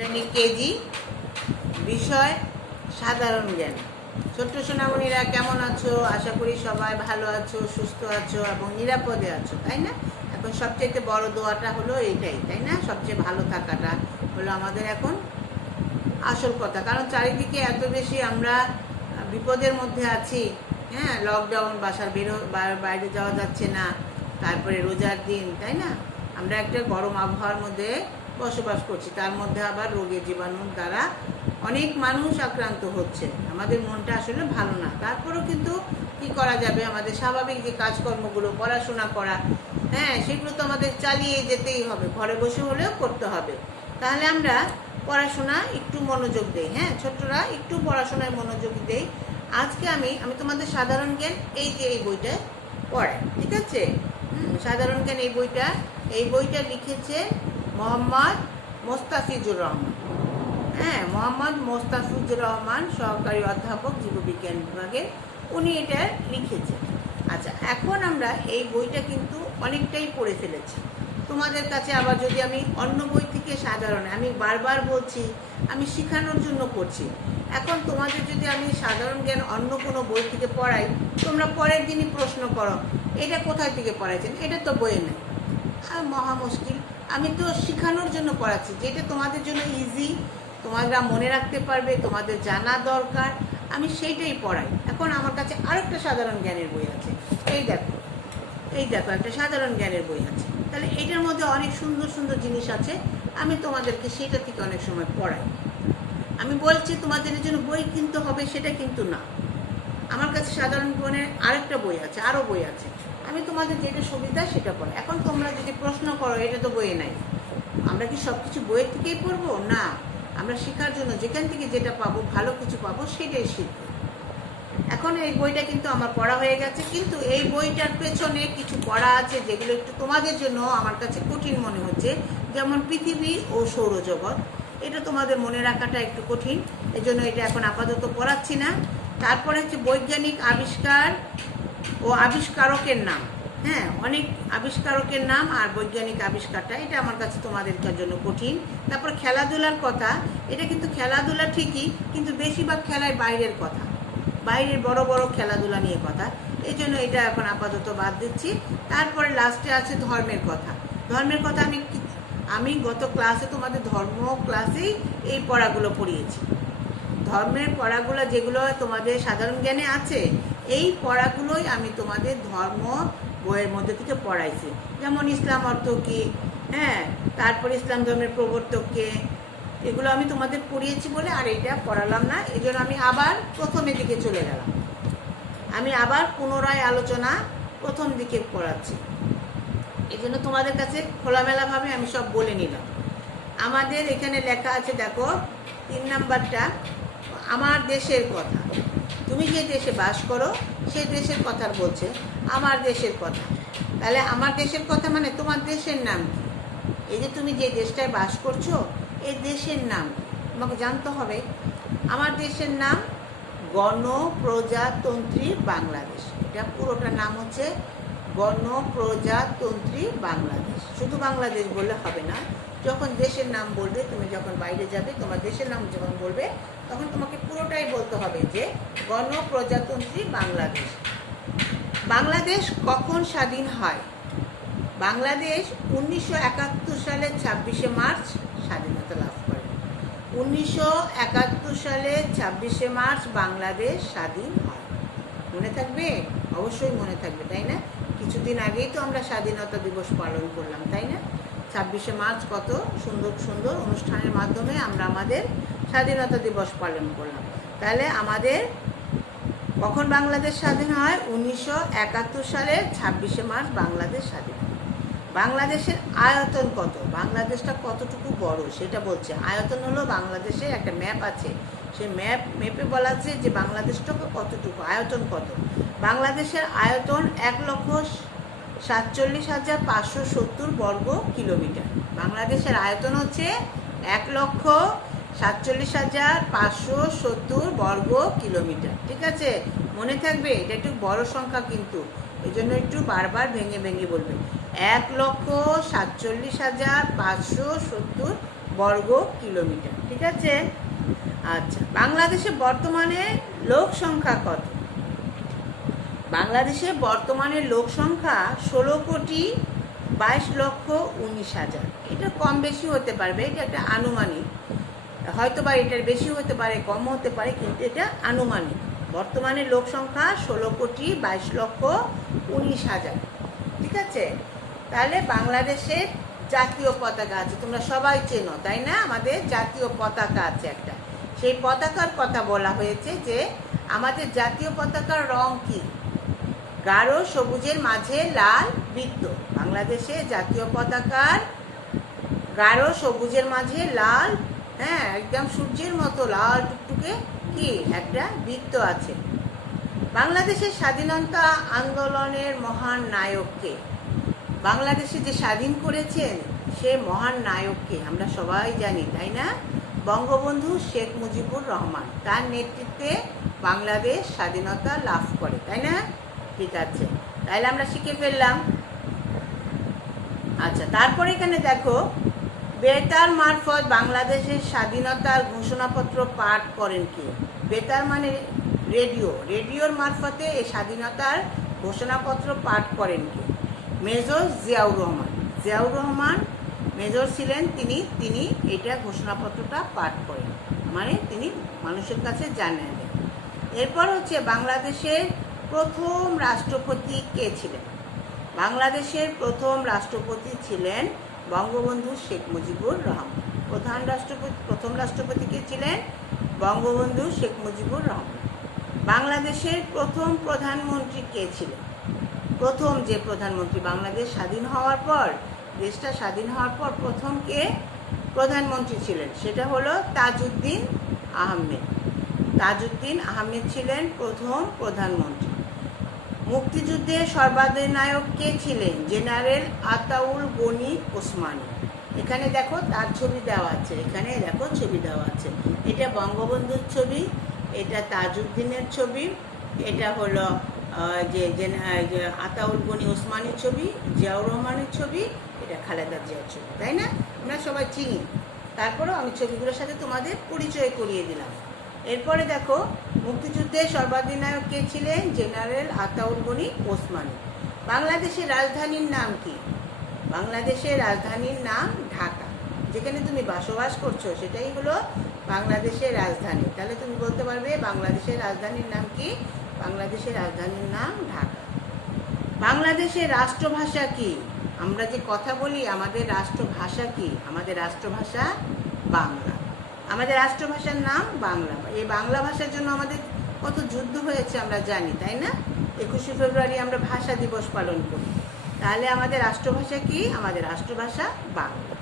শ্রেণী কেজি, বিষয় সাধারণ জ্ঞান। ছোট্ট সোনামণিরা কেমন আছো? আশা করি সবাই ভালো আছো, সুস্থ আছো এবং নিরাপদে আছো, তাই না? এখন সবচেয়ে বড় দোয়াটা হলো এইটাই, তাই না? সবচেয়ে ভালো থাকাটা হলো আমাদের এখন আসল কথা। কারণ চারিদিকে এত বেশি আমরা বিপদের মধ্যে আছি। হ্যাঁ, লকডাউন, বাইরে যাওয়া যাচ্ছে না, তারপরে রোজার দিন, তাই না? আমরা একটা গরম আবহাওয়ার মধ্যে বসবাস করছি, তার মধ্যে আবার রোগের জীবাণুর দ্বারা অনেক মানুষ আক্রান্ত হচ্ছে। আমাদের মনটা আসলে ভালো না। তারপরেও কিন্তু কি করা যাবে, আমাদের স্বাভাবিক যে কাজকর্মগুলো, পড়াশোনা করা, হ্যাঁ, সেগুলো তো আমাদের চালিয়ে যেতেই হবে, ঘরে বসে হলেও করতে হবে। তাহলে আমরা পড়াশোনা একটু মনোযোগ দেই। হ্যাঁ ছোটরা, একটু পড়াশোনায় মনোযোগ দেই। আজকে আমি তোমাদের সাধারণ জ্ঞান এই বইটা পড়াই, ঠিক আছে? সাধারণ জ্ঞান এই বইটা লিখেছে মোহাম্মদ মোস্তাফিজুর রহমান। হ্যাঁ, মোহাম্মদ মোস্তাফিজুর রহমান, সহকারী অধ্যাপক, জীববিজ্ঞান বিভাগে, উনি এটা লিখেছে। আচ্ছা, এখন আমরা এই বইটা কিন্তু অনেকটাই পড়ে ফেলেছি। তোমাদের কাছে আবার যদি আমি অন্য বই থেকে সাধারণ, আমি বারবার বলছি আমি শেখানোর জন্য করছি। এখন তোমাদের যদি আমি সাধারণ জ্ঞান অন্য কোনো বই থেকে পড়াই, তোমরা পরের দিনই প্রশ্ন করো এটা কোথায় থেকে পড়াইছেন, এটা তো বইয়ে নেই। আর মহা মুশকিল। আমি তো শেখানোর জন্য পড়াচ্ছি, যেটা তোমাদের জন্য ইজি, তোমরা মনে রাখতে পারবে, তোমাদের জানা দরকার, আমি সেইটাই পড়াই। এখন আমার কাছে আরেকটা সাধারণ জ্ঞানের বই আছে, এই দেখো একটা সাধারণ জ্ঞানের বই আছে। তাহলে এটার মধ্যে অনেক সুন্দর সুন্দর জিনিস আছে, আমি তোমাদেরকে সেটা থেকে অনেক সময় পড়াই। আমি বলছি তোমাদের জন্য বই কিনতে হবে সেটা কিন্তু না। আমার কাছে সাধারণ জ্ঞানের আরেকটা বই আছে, আরও বই আছে, আমি তোমাদের যেটা সুবিধা সেটা পড়ো। এখন তোমরা যদি প্রশ্ন করো এটা তো বইয়ে নাই, আমরা কি সব কিছু বইয়ের থেকেই পড়বো? না, আমরা শেখার জন্য যেখান থেকে যেটা পাবো, ভালো কিছু পাবো, সেটাই শিখবো। এখন এই বইটা কিন্তু আমার পড়া হয়ে গেছে, কিন্তু এই বইটার পেছনে কিছু পড়া আছে যেগুলো একটু তোমাদের জন্য আমার কাছে কঠিন মনে হচ্ছে। যেমন পৃথিবী ও সৌরজগৎ, এটা তোমাদের মনে রাখাটা একটু কঠিন, এই জন্য এটা এখন আপাতত পড়াচ্ছি না। তারপরে হচ্ছে বৈজ্ঞানিক আবিষ্কার ও আবিষ্কারকের নাম। হ্যাঁ, অনেক আবিষ্কারকের নাম আর বৈজ্ঞানিক আবিষ্কারটা, এটা আমার কাছে তোমাদের জন্য কঠিন। তারপর খেলাধুলার কথা, এটা কিন্তু খেলাধুলা ঠিকই, কিন্তু বেশিরভাগ খেলায় বাইরের কথা, বাইরের বড় বড় খেলাধুলা নিয়ে কথা, এই জন্য এটা এখন আপাতত বাদ দিচ্ছি। তারপরে লাস্টে আছে ধর্মের কথা। ধর্মের কথা আমি গত ক্লাসে তোমাদের ধর্ম ক্লাসেই এই পড়াগুলো পড়িয়েছি। ধর্মের পড়াগুলো যেগুলো তোমাদের সাধারণ জ্ঞানে আছে, এই পড়াগুলোই আমি তোমাদের ধর্ম বইয়ের মধ্যে থেকে পড়াইছি। যেমন ইসলাম অর্থ কী, হ্যাঁ, তারপরে ইসলাম ধর্মের প্রবর্তককে, এগুলো আমি তোমাদের পড়িয়েছি বলে আর এটা পড়ালাম না। এই জন্য আমি আবার প্রথমের দিকে চলে গেলাম, আমি আবার পুনরায় আলোচনা প্রথম দিকে পড়াচ্ছি। এই জন্য তোমাদের কাছে খোলামেলাভাবে আমি সব বলে নিলাম। আমাদের এখানে লেখা আছে, দেখো 3 নাম্বারটা, আমার দেশের কথা। তুমি যে দেশে বাস করো সেই দেশের কথা বলছে, আমার দেশের কথা। তাহলে আমার দেশের কথা মানে তোমার দেশের নাম কি? এই যে তুমি যে দেশটায় বাস করছো, এই দেশের নাম তোমাকে জানতে হবে। আমার দেশের নাম গণপ্রজাতন্ত্রী বাংলাদেশ। এটা পুরোটা নাম হচ্ছে গণপ্রজাতন্ত্রী বাংলাদেশ। শুধু বাংলাদেশ বললে হবে না, যখন দেশের নাম বলবে, তুমি যখন বাইরে যাবে, তোমার দেশের নাম যখন বলবে, তখন তোমাকে পুরোটাই বলতে হবে যে গণপ্রজাতন্ত্রী বাংলাদেশ। বাংলাদেশ কখন স্বাধীন হয়? বাংলাদেশ 1971 সালের 26শে মার্চ স্বাধীনতা লাভ করে। 1971 সালের 26শে মার্চ বাংলাদেশ স্বাধীন হয়। মনে থাকবে? অবশ্যই মনে থাকবে, তাই না? কিছুদিন আগেই তো আমরা স্বাধীনতা দিবস পালন করলাম, তাই না? 26শে মার্চ কত সুন্দর সুন্দর অনুষ্ঠানের মাধ্যমে আমরা আমাদের স্বাধীনতা দিবস পালন করলাম। তাহলে আমাদের কখন বাংলাদেশ স্বাধীন হয়? 1971 সালের 26শে মার্চ বাংলাদেশ স্বাধীন হয়। বাংলাদেশের আয়তন কত? বাংলাদেশটা কতটুকু বড় সেটা বলছে। আয়তন হলো বাংলাদেশের একটা ম্যাপ আছে, সেই ম্যাপে বলা আছে যে বাংলাদেশটা কতটুকু, আয়তন কত। বাংলাদেশের আয়তন 1,47,570 বর্গ কিলোমিটার। বাংলাদেশের আয়তন হচ্ছে 1,47,570 বর্গ কিলোমিটার। ঠিক আছে, মনে থাকবে, এটা একটু বড় সংখ্যা কিন্তু, এই জন্য একটু বারবার ভেঙে ভেঙে বলবে। 1,47,570 বর্গ কিলোমিটার। ঠিক আছে। আচ্ছা, বাংলাদেশে বর্তমানে লোক সংখ্যা কত? বাংলাদেশে বর্তমানে লোক সংখ্যা 16,22,19,000। এটা কম বেশি হতে পারবে, এটা একটা আনুমানিক, হয়তো বা এটার বেশি হতে পারে, কম হতে পারে, কিন্তু এটা আনুমানিক। বর্তমানে লোক সংখ্যা 16,22,19,000। ঠিক আছে। তাহলে বাংলাদেশের জাতীয় পতাকা আছে, তোমরা সবাই চেনো তাই না? আমাদের জাতীয় পতাকা আছে একটা, সেই পতাকার কথা বলা হয়েছে যে আমাদের জাতীয় পতাকার রং কি? গাঢ় সবুজের মাঝে লাল বৃত্ত। বাংলাদেশে জাতীয় পতাকার গাঢ় সবুজের মাঝে লাল, হ্যাঁ, একদম সূর্যের মতো লাল টুকটুকে কি একটা বৃত্ত আছে। বাংলাদেশের স্বাধীনতা আন্দোলনের মহান নায়ককে? বাংলাদেশে যে স্বাধীন করেছেন সে মহান নায়ককে আমরা সবাই জানি তাই না? বঙ্গবন্ধু শেখ মুজিবুর রহমান। তার নেতৃত্বে বাংলাদেশ স্বাধীনতা লাভ করে, তাই না? ঠিক আছে, তাহলে আমরা শিখে ফেললাম। আচ্ছা, তারপরে এখানে দেখো, বেতার মারফত বাংলাদেশের স্বাধীনতার ঘোষণাপত্র পাঠ করেন কে? বেতার মানে রেডিও, রেডিওর মারফতে এই স্বাধীনতার ঘোষণাপত্র পাঠ করেন কে? মেজর জিয়াউর রহমান। জিয়াউর রহমান মেজর ছিলেন, তিনি এটা ঘোষণাপত্রটা পাঠ করেন, মানে তিনি মানুষের কাছে জানিয়ে দেন। এরপর হচ্ছে বাংলাদেশের প্রথম রাষ্ট্রপতি কে ছিলেন? বাংলাদেশের প্রথম রাষ্ট্রপতি ছিলেন বঙ্গবন্ধু শেখ মুজিবুর রহমান। প্রথম রাষ্ট্রপতি কে ছিলেন? বঙ্গবন্ধু শেখ মুজিবুর রহমান। বাংলাদেশের প্রথম প্রধানমন্ত্রী কে ছিলেন? প্রথম যে প্রধানমন্ত্রী, বাংলাদেশ স্বাধীন হওয়ার পর, দেশটা স্বাধীন হওয়ার পর প্রথম কে প্রধানমন্ত্রী ছিলেন? সেটা হলো তাজউদ্দিন আহমেদ। তাজউদ্দিন আহমেদ ছিলেন প্রথম প্রধানমন্ত্রী। মুক্তিযুদ্ধের সর্বাধিনায়ক কে ছিলেন? জেনারেল আতাউল গনি ওসমানী। এখানে দেখো তার ছবি দেওয়া আছে, এখানে দেখো ছবি দেওয়া আছে। এটা বঙ্গবন্ধুর ছবি, এটা তাজউদ্দিনের ছবি, এটা হলো যে আতাউল গনি ওসমানীর ছবি, জিয়াউর রহমানের ছবি, এটা খালেদা জিয়ার ছবি, তাই না? আমরা সবাই চিনি। তারপরেও আমি ছবিগুলোর সাথে তোমাদের পরিচয় করিয়ে দিলাম। এরপরে দেখো, মুক্তিযুদ্ধের সর্বাধিনায়ক কে ছিলেন? জেনারেল আতাউল গনি ওসমানী। বাংলাদেশের রাজধানীর নাম কি? বাংলাদেশের রাজধানীর নাম ঢাকা। যেখানে তুমি বসবাস করছো সেটাই হলো বাংলাদেশের রাজধানী। তাহলে তুমি বলতে পারবে বাংলাদেশের রাজধানীর নাম কি? বাংলাদেশের রাজধানীর নাম ঢাকা। বাংলাদেশের রাষ্ট্রভাষা কি? আমরা যে কথা বলি, আমাদের রাষ্ট্রভাষা কি? আমাদের রাষ্ট্রভাষা বাংলা। আমাদের রাষ্ট্রভাষার নাম বাংলা। এই বাংলা ভাষার জন্য আমাদের কত যুদ্ধ হয়েছে আমরা জানি, তাই না? 21শে ফেব্রুয়ারি আমরা ভাষা দিবস পালন করি। তাহলে আমাদের রাষ্ট্রভাষা কি? আমাদের রাষ্ট্রভাষা বাংলা।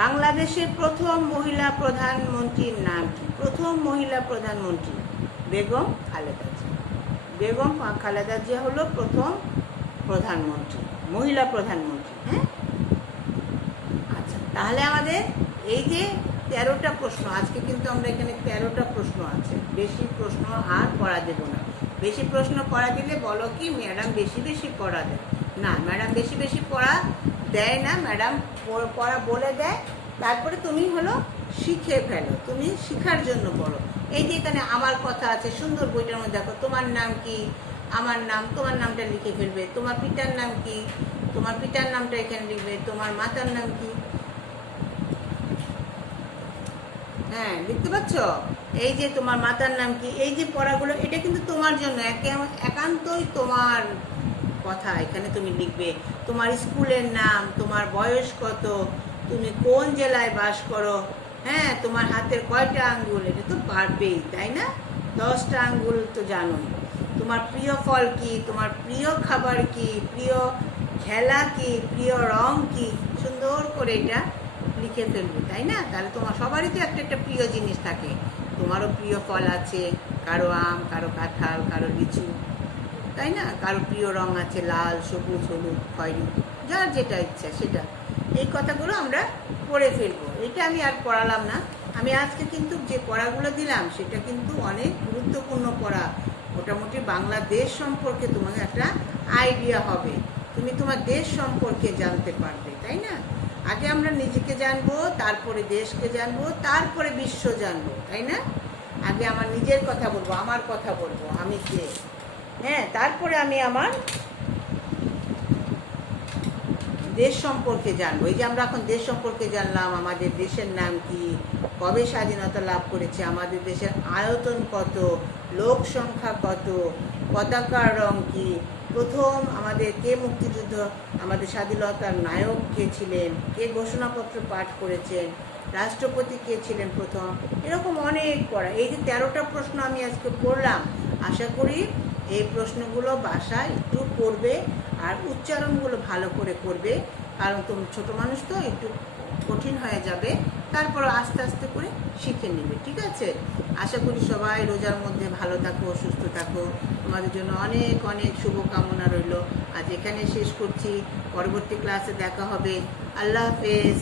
বাংলাদেশের প্রথম মহিলা প্রধানমন্ত্রীর নাম কি? প্রথম মহিলা প্রধানমন্ত্রী বেগম খালেদা জিয়া। বেগম খালেদা জিয়া হলো প্রথম প্রধানমন্ত্রী, মহিলা প্রধানমন্ত্রী। হ্যাঁ, আচ্ছা, তাহলে আমাদের এই যে 13টা প্রশ্ন, আজকে কিন্তু আমরা এখানে 13টা প্রশ্ন আছে। বেশি প্রশ্ন আর পড়া দেব না। বেশি প্রশ্ন পড়া দিলে বলো কি ম্যাডাম বেশি বেশি পড়া দেয়? না, ম্যাডাম বেশি বেশি পড়া দেয় না। ম্যাডাম পড়া বলে দেয়, তারপরে তুমি হলো শিখে ফেলো, তুমি শিখার জন্য পড়ো। এই যে এখানে আমার কথা আছে, সুন্দর বইটার মধ্যে দেখো, তোমার নাম কি? আমার নাম, তোমার নামটা লিখে ফেলবে। তোমার পিতার নাম কি? তোমার পিতার নামটা এখানে লিখবে। তোমার মাতার নাম কি? হ্যাঁ, লিখতে পাচ্ছ? এই যে তোমার মাতার নাম কি, এই যে পড়াগুলো, এটা কিন্তু তোমার জন্য, একান্তই তোমার কথা এখানে তুমি লিখবে। তোমার স্কুলের নাম, তোমার বয়স কত, তুমি কোন জেলায় বাস করো, হ্যাঁ, তোমার হাতের কয়টা আঙ্গুল, এটা তো পারবেই, তাই না? 10টা আঙ্গুল তো জানোই। তোমার প্রিয় ফল কি, তোমার প্রিয় খাবার কি, প্রিয় খেলা কি, প্রিয় রং কি, সুন্দর করে এটা লিখে ফেলবে, তাই না? তাহলে তোমার সবারই তো একটা একটা প্রিয় জিনিস থাকে। তোমারও প্রিয় ফল আছে, কারো আম, কারো কাঁঠাল, কারো লিচু, তাই না? কারো প্রিয় রং আছে লাল, সবুজ, হলুদ, খয়েরি, যার যেটা ইচ্ছা সেটা। এই কথাগুলো আমরা পড়ে ফেলবো। এটা আমি আর পড়ালাম না। আমি আজকে কিন্তু যে পড়াগুলো দিলাম সেটা কিন্তু অনেক গুরুত্বপূর্ণ পড়া। মোটামুটি বাংলাদেশ সম্পর্কে তোমার একটা আইডিয়া হবে, তুমি তোমার দেশ সম্পর্কে জানতে পারবে, তাই না? আগে আমরা নিজেকে জানবো, তারপরে দেশকে জানবো, তারপরে বিশ্ব জানবো, তাই না? আগে আমার নিজের কথা বলবো, আমার কথা বলবো, আমি কে, হ্যাঁ, তারপরে আমি আমার দেশ সম্পর্কে জানবো। এই যে আমরা এখন দেশ সম্পর্কে জানলাম, আমাদের দেশের নাম কি, কবে স্বাধীনতা লাভ করেছে, আমাদের দেশের আয়তন কত, লোক সংখ্যা কত, পতাকার রং কি, প্রথম আমাদের কে মুক্তিযুদ্ধ, আমাদের স্বাধীনতার নায়ক কে ছিলেন, কে ঘোষণাপত্র পাঠ করেছেন, রাষ্ট্রপতি কে ছিলেন প্রথম, এরকম অনেক পড়া। এই যে 13টা প্রশ্ন আমি আজকে পড়লাম, আশা করি এই প্রশ্নগুলো বাসায় একটু পড়বে আর উচ্চারণগুলো ভালো করে করবে, কারণ তুমি ছোট মানুষ তো একটু কঠিন হয়ে যাবে, তারপর আস্তে আস্তে করে শিখে নেবে, ঠিক আছে? আশা করি সবাই রোজার মধ্যে ভালো থাকো, সুস্থ থাকো, তোমাদের জন্য অনেক অনেক শুভকামনা রইল। আজ এখানে শেষ করছি, পরবর্তী ক্লাসে দেখা হবে। আল্লাহ হাফেজ।